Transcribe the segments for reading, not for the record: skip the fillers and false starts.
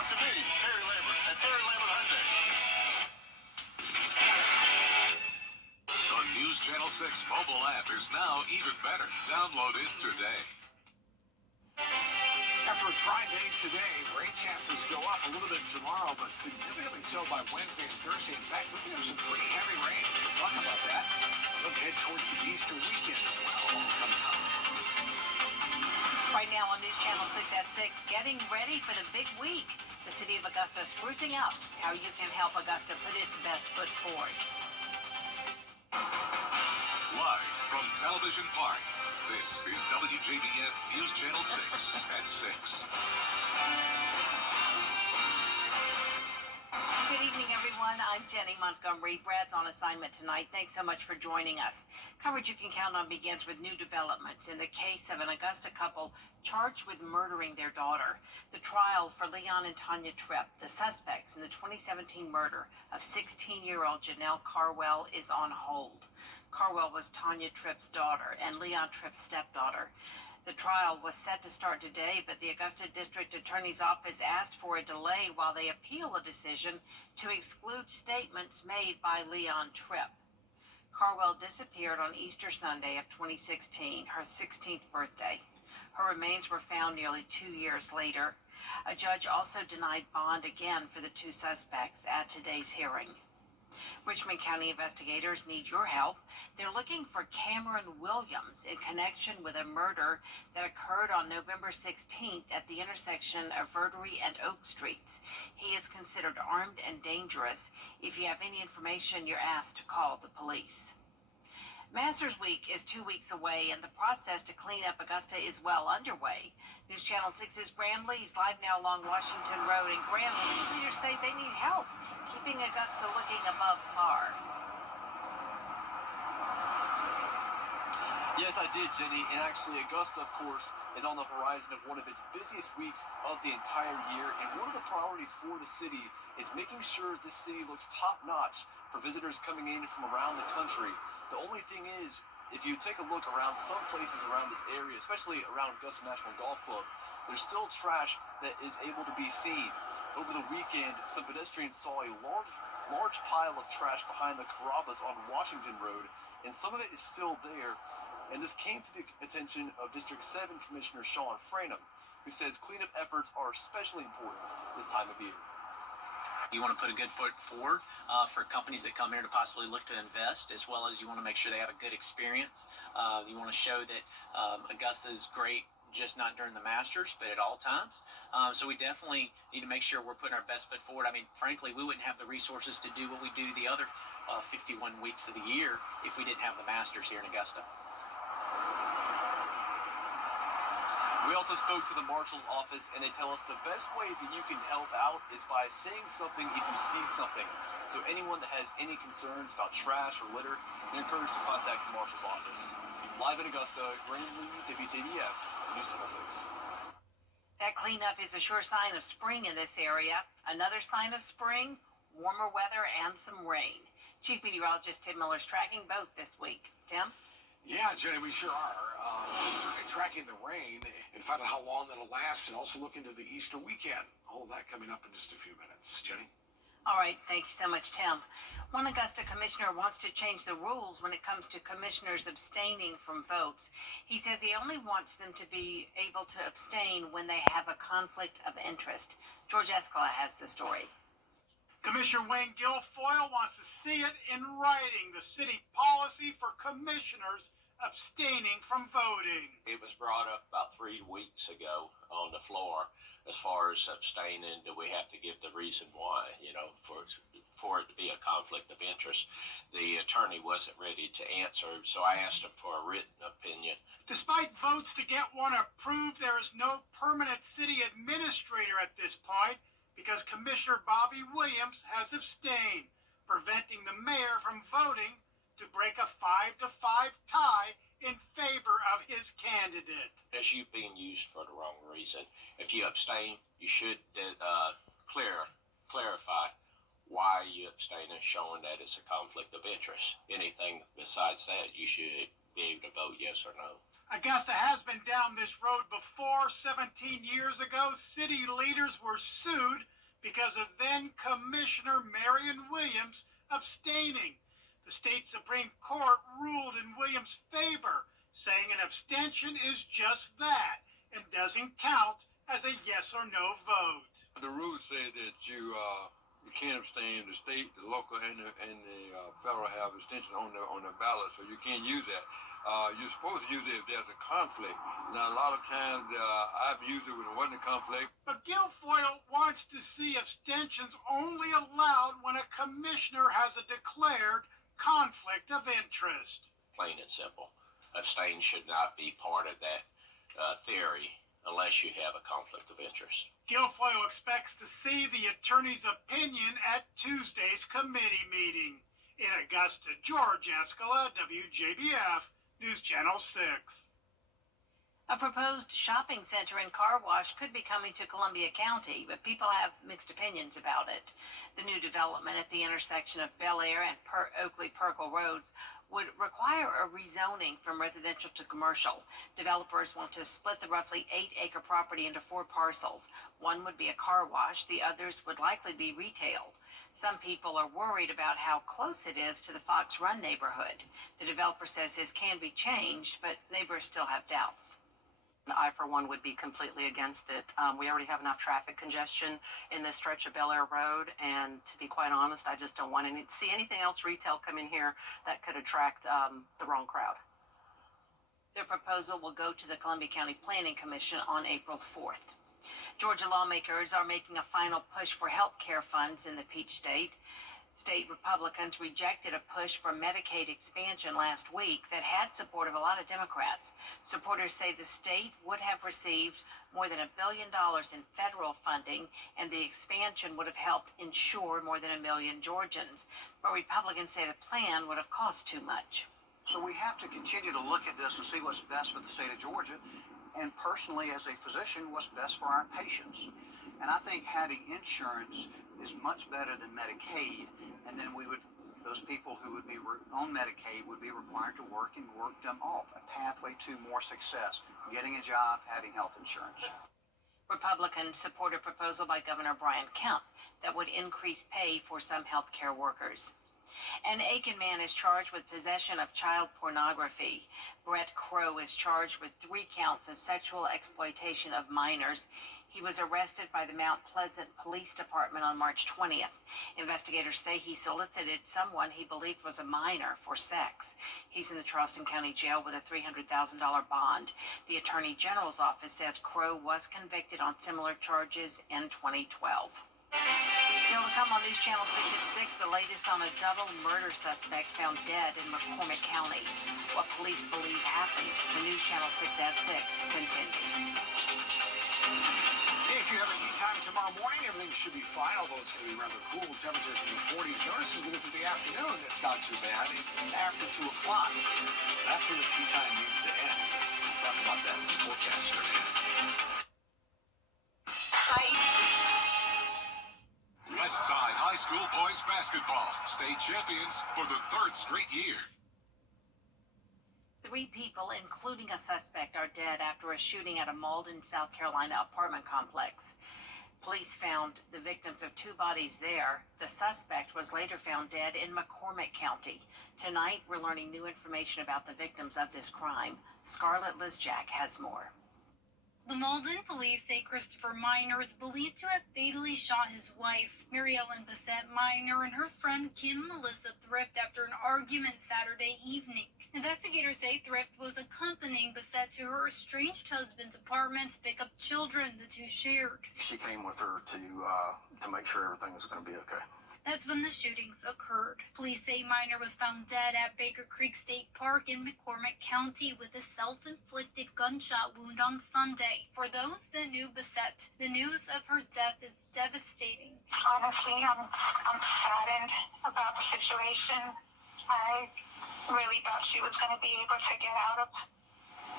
Talk to me, Terry Lambert, at Terry Lambert Hyundai. The News Channel 6 mobile app is now even better. Download it today. After a dry day today, rain chances go up a little bit tomorrow, but significantly so by Wednesday and Thursday. In fact, we could have some pretty heavy rain. We'll talk about that. Look ahead towards the Easter weekend as well, all coming up. Right now on News Channel 6 at 6, getting ready for the big week. The city of Augusta sprucing up. How you can help Augusta put its best foot forward. Live from Television Park, this is WJBF News Channel 6 at 6. Good evening, everyone. I'm Jenny Montgomery. Brad's on assignment tonight. Thanks so much for joining us. Coverage you can count on begins with new developments in the case of an Augusta couple charged with murdering their daughter. The trial for Leon and Tanya Tripp, the suspects in the 2017 murder of 16-year-old Janelle Carwell, is on hold. Carwell was Tanya Tripp's daughter and Leon Tripp's stepdaughter. The trial was set to start today, but the Augusta District Attorney's Office asked for a delay while they appeal a decision to exclude statements made by Leon Tripp. Carwell disappeared on Easter Sunday of 2016, her 16th birthday. Her remains were found nearly 2 years later. A judge also denied bond again for the two suspects at today's hearing. Richmond County investigators need your help. They're looking for Cameron Williams in connection with a murder that occurred on November 16th at the intersection of Verdery and Oak Streets. He is considered armed and dangerous. If you have any information, you're asked to call the police. Masters Week is 2 weeks away, and the process to clean up Augusta is well underway. News Channel 6's Graham Lee's live now along Washington Road, and Graham, city leaders say they need help keeping Augusta looking above par. Yes, I did, Jenny. And actually, Augusta, of course, is on the horizon of one of its busiest weeks of the entire year. And one of the priorities for the city is making sure this city looks top-notch for visitors coming in from around the country. The only thing is, if you take a look around some places around this area, especially around Augusta National Golf Club, there's still trash that is able to be seen. Over the weekend, some pedestrians saw a large pile of trash behind the Carrabba's on Washington Road, and some of it is still there. And this came to the attention of District 7 Commissioner Sean Franum, who says cleanup efforts are especially important this time of year. You want to put a good foot forward for companies that come here to possibly look to invest, as well as you want to make sure they have a good experience. You want to show that Augusta is great, just not during the Masters, but at all times. So we definitely need to make sure we're putting our best foot forward. I mean, frankly, we wouldn't have the resources to do what we do the other 51 weeks of the year if we didn't have the Masters here in Augusta. We also spoke to the Marshal's office, and they tell us the best way that you can help out is by saying something if you see something. So anyone that has any concerns about trash or litter, they're encouraged to contact the Marshal's office. Live in Augusta, Graham Lee, WJBF, News Channel 6. That cleanup is a sure sign of spring in this area. Another sign of spring, warmer weather and some rain. Chief Meteorologist Tim Miller's tracking both this week. Tim? Yeah, Jenny, we sure are. Certainly tracking the rain and find out how long that'll last, and also look into the Easter weekend. All of that coming up in just a few minutes. Jenny? All right, thank you so much, Tim. One Augusta commissioner wants to change the rules when it comes to commissioners abstaining from votes. He says he only wants them to be able to abstain when they have a conflict of interest. George Escala has the story. Commissioner Wayne Guilfoyle wants to see it in writing, the city policy for commissioners abstaining from voting. It was brought up about 3 weeks ago on the floor as far as abstaining. Do we have to give the reason why, for it to be a conflict of interest? The attorney wasn't ready to answer, so I asked him for a written opinion. Despite votes to get one approved, there is no permanent city administrator at this point because Commissioner Bobby Williams has abstained, preventing the mayor from voting to break a 5-5 tie in favor of his candidate. As you being used for the wrong reason. If you abstain, you should clarify why you abstain and showing that it's a conflict of interest. Anything besides that, you should be able to vote yes or no. Augusta has been down this road before. 17 years ago, city leaders were sued because of then Commissioner Marion Williams abstaining. The state Supreme Court ruled in Williams' favor, saying an abstention is just that and doesn't count as a yes or no vote. The rules say that you can't abstain. The state, the local, and the federal have abstention on the ballot, so you can't use that. You're supposed to use it if there's a conflict. Now, a lot of times I've used it when there wasn't a conflict. But Guilfoyle wants to see abstentions only allowed when a commissioner has a declared conflict of interest. Plain and simple. Abstain should not be part of that theory unless you have a conflict of interest. Guilfoyle expects to see the attorney's opinion at Tuesday's committee meeting. In Augusta, George Escala, WJBF, News Channel 6. A proposed shopping center and car wash could be coming to Columbia County, but people have mixed opinions about it. The new development at the intersection of Bel Air and Oakley-Perkle Roads would require a rezoning from residential to commercial. Developers want to split the roughly 8-acre property into 4 parcels. One would be a car wash, the others would likely be retail. Some people are worried about how close it is to the Fox Run neighborhood. The developer says this can be changed, but neighbors still have doubts. I, for one, would be completely against it. We already have enough traffic congestion in this stretch of Bel Air Road, and to be quite honest, I just don't want to see anything else retail come in here that could attract the wrong crowd. Their proposal will go to the Columbia County Planning Commission on April 4th. Georgia lawmakers are making a final push for health care funds in the Peach State. State Republicans rejected a push for Medicaid expansion last week that had support of a lot of Democrats. Supporters say the state would have received more than $1 billion in federal funding, and the expansion would have helped insure more than 1 million Georgians. But Republicans say the plan would have cost too much. So we have to continue to look at this and see what's best for the state of Georgia, and personally, as a physician, what's best for our patients. And I think having insurance is much better than Medicaid, and then those people who would be on Medicaid would be required to work and work them off. A pathway to more success, getting a job, having health insurance. Republicans support a proposal by Governor Brian Kemp that would increase pay for some health care workers. An Aiken man is charged with possession of child pornography. Brett Crow is charged with 3 counts of sexual exploitation of minors. He was arrested by the Mount Pleasant Police Department on March 20th. Investigators say he solicited someone he believed was a minor for sex. He's in the Charleston County Jail with a $300,000 bond. The Attorney General's office says Crow was convicted on similar charges in 2012. Still to come on News Channel 6 at 6, the latest on a double murder suspect found dead in McCormick County. What police believe happened. The News Channel 6 at 6 continues. If you have a tea time tomorrow morning, everything should be fine, although it's going to be rather cool. Temperatures in the 40s. Notice as we look at the afternoon, it's not too bad. It's after 2 o'clock. That's when the tea time needs to end. Let's talk about that in the forecast here. West Side High School boys basketball, state champions for the 3rd straight year. 3 people, including a suspect, are dead after a shooting at a Malden, South Carolina apartment complex. Police found the victims of 2 bodies there. The suspect was later found dead in McCormick County. Tonight, we're learning new information about the victims of this crime. Scarlett Lizjack has more. The Malden police say Christopher Minor is believed to have fatally shot his wife, Mary Ellen Bissett Minor, and her friend Kim Melissa Thrift after an argument Saturday evening. Investigators say Thrift was accompanying Bissett to her estranged husband's apartment to pick up children the two shared. She came with her to make sure everything was going to be okay. That's when the shootings occurred. Police say Minor was found dead at Baker Creek State Park in McCormick County with a self-inflicted gunshot wound on Sunday. For those that knew Bissett, the news of her death is devastating. Honestly, I'm saddened about the situation. I really thought she was going to be able to get out of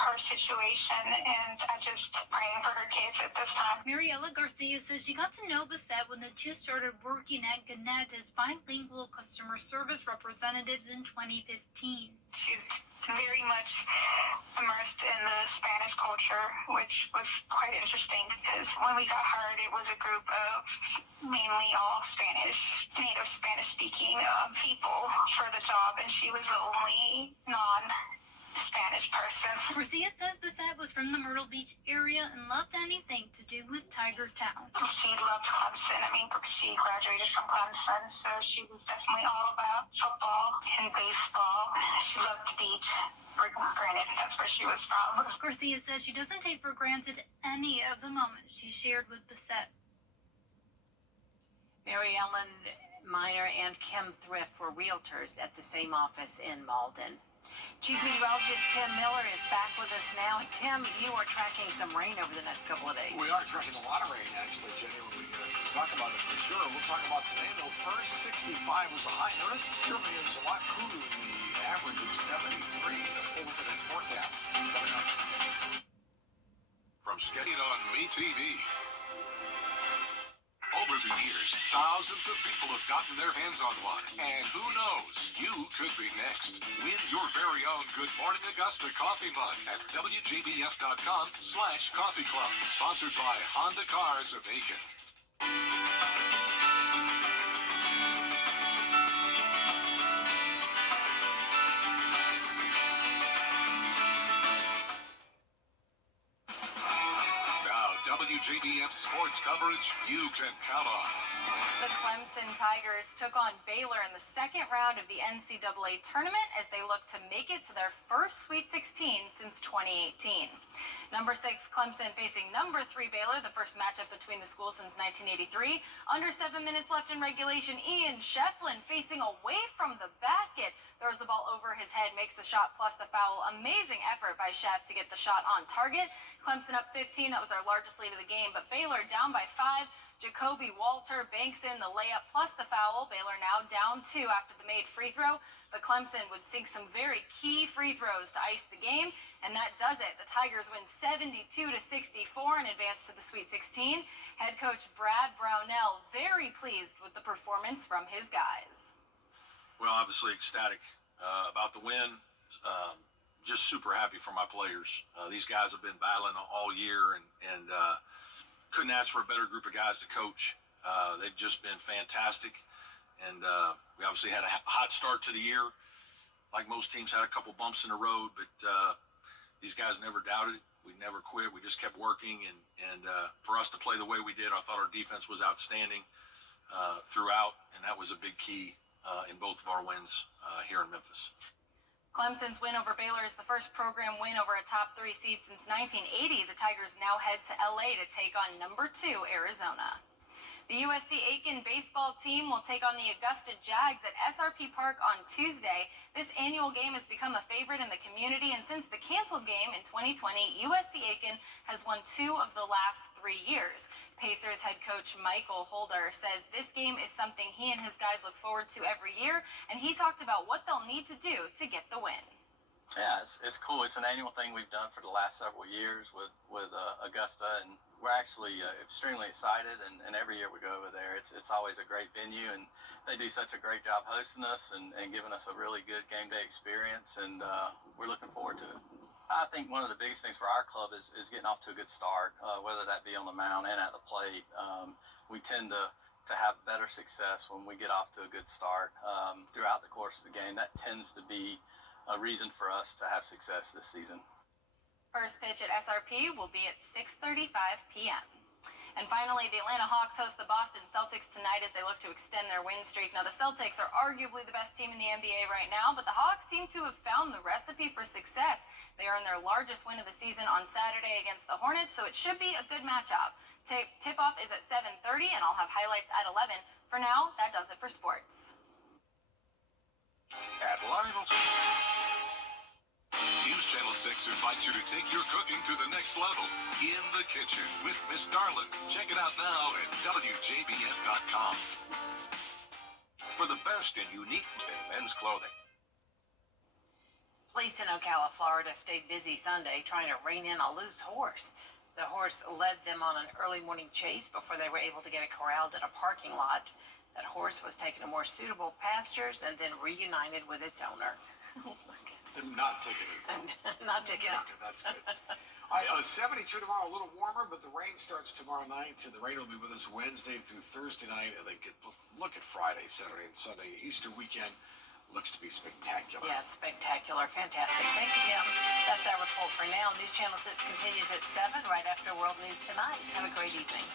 her situation, and I just praying for her kids that this time. Mariela Garcia says she got to know Bissett when the two started working at Gannett as bilingual customer service representatives in 2015. She's very much immersed in the Spanish culture, which was quite interesting because when we got hired, it was a group of mainly all Spanish, native Spanish-speaking people for the job, and she was the only non-Spanish person. Garcia says Bissett was from the Myrtle Beach area and loved anything to do with Tiger Town. She loved Clemson. I mean, she graduated from Clemson, so she was definitely all about football and baseball. She loved the beach. Granted, that's where she was from. Garcia says she doesn't take for granted any of the moments she shared with Bissett. Mary Ellen Miner and Kim Thrift were realtors at the same office in Malden. Chief Meteorologist Tim Miller is back with us now. Tim, you are tracking some rain over the next couple of days. We are tracking a lot of rain, actually, Jenny, when we talk about it for sure. We'll talk about today, though. First, 65 was the high. Notice it certainly is a lot cooler than the average of 73. A full look at that forecast coming up. From Getting on Me TV. Over the years, thousands of people have gotten their hands on one. And who knows, you could be next. Win your very own Good Morning Augusta coffee mug at WJBF.com/coffee club. Sponsored by Honda Cars of Aiken. WJBF sports coverage you can count on. The Clemson Tigers took on Baylor in the second round of the NCAA tournament as they look to make it to their first Sweet 16 since 2018. Number 6 Clemson facing number 3 Baylor, the first matchup between the schools since 1983. Under 7 minutes left in regulation, Ian Shefflin facing away from the basket. Throws the ball over his head, makes the shot plus the foul. Amazing effort by Sheff to get the shot on target. Clemson up 15, that was their largest lead of the game, but Baylor down by 5. Jacoby Walter banks in the layup plus the foul. Baylor now down 2 after the made free throw, but Clemson would sink some very key free throws to ice the game, and that does it. The Tigers win 72-64 and advance to the Sweet 16. Head coach Brad Brownell very pleased with the performance from his guys. Well, obviously ecstatic about the win. Just super happy for my players. These guys have been battling all year and couldn't ask for a better group of guys to coach. They've just been fantastic. And we obviously had a hot start to the year. Like most teams, had a couple bumps in the road, but these guys never doubted it. We never quit. We just kept working. And for us to play the way we did, I thought our defense was outstanding throughout, and that was a big key in both of our wins here in Memphis. Clemson's win over Baylor is the first program win over a top 3 seed since 1980. The Tigers now head to LA to take on number 2 Arizona. The USC Aiken baseball team will take on the Augusta Jags at SRP Park on Tuesday. This annual game has become a favorite in the community, and since the canceled game in 2020, USC Aiken has won 2 of the last 3 years. Pacers head coach Michael Holder says this game is something he and his guys look forward to every year, and he talked about what they'll need to do to get the win. Yeah, it's cool. It's an annual thing we've done for the last several years with Augusta, and we're actually extremely excited. And every year we go over there, it's always a great venue, and they do such a great job hosting us and giving us a really good game day experience, and we're looking forward to it. I think one of the biggest things for our club is getting off to a good start, whether that be on the mound and at the plate. We tend to have better success when we get off to a good start throughout the course of the game. That tends to be a reason for us to have success this season. First pitch at SRP will be at 6:35 p.m. And finally, the Atlanta Hawks host the Boston Celtics tonight as they look to extend their win streak. Now, the Celtics are arguably the best team in the NBA right now, but the Hawks seem to have found the recipe for success. They earned their largest win of the season on Saturday against the Hornets, so it should be a good matchup. Tip-off is at 7:30, and I'll have highlights at 11. For now, that does it for sports. At Lionel News Channel 6 invites you to take your cooking to the next level in the kitchen with Miss Darlin. Check it out now at WJBF.com. For the best in unique men's clothing. Police in Ocala, Florida stayed busy Sunday trying to rein in a loose horse. The horse led them on an early morning chase before they were able to get it corralled in a parking lot. That horse was taken to more suitable pastures and then reunited with its owner. And not ticketed. Not ticketed. Okay, that's good. All right, 72 tomorrow, a little warmer, but the rain starts tomorrow night. The rain will be with us Wednesday through Thursday night, and then look at Friday, Saturday, and Sunday. Easter weekend looks to be spectacular. Yes, spectacular. Fantastic. Thank you, Jim. That's our report for now. News Channel 6 continues at 7 right after World News Tonight. Have a great evening.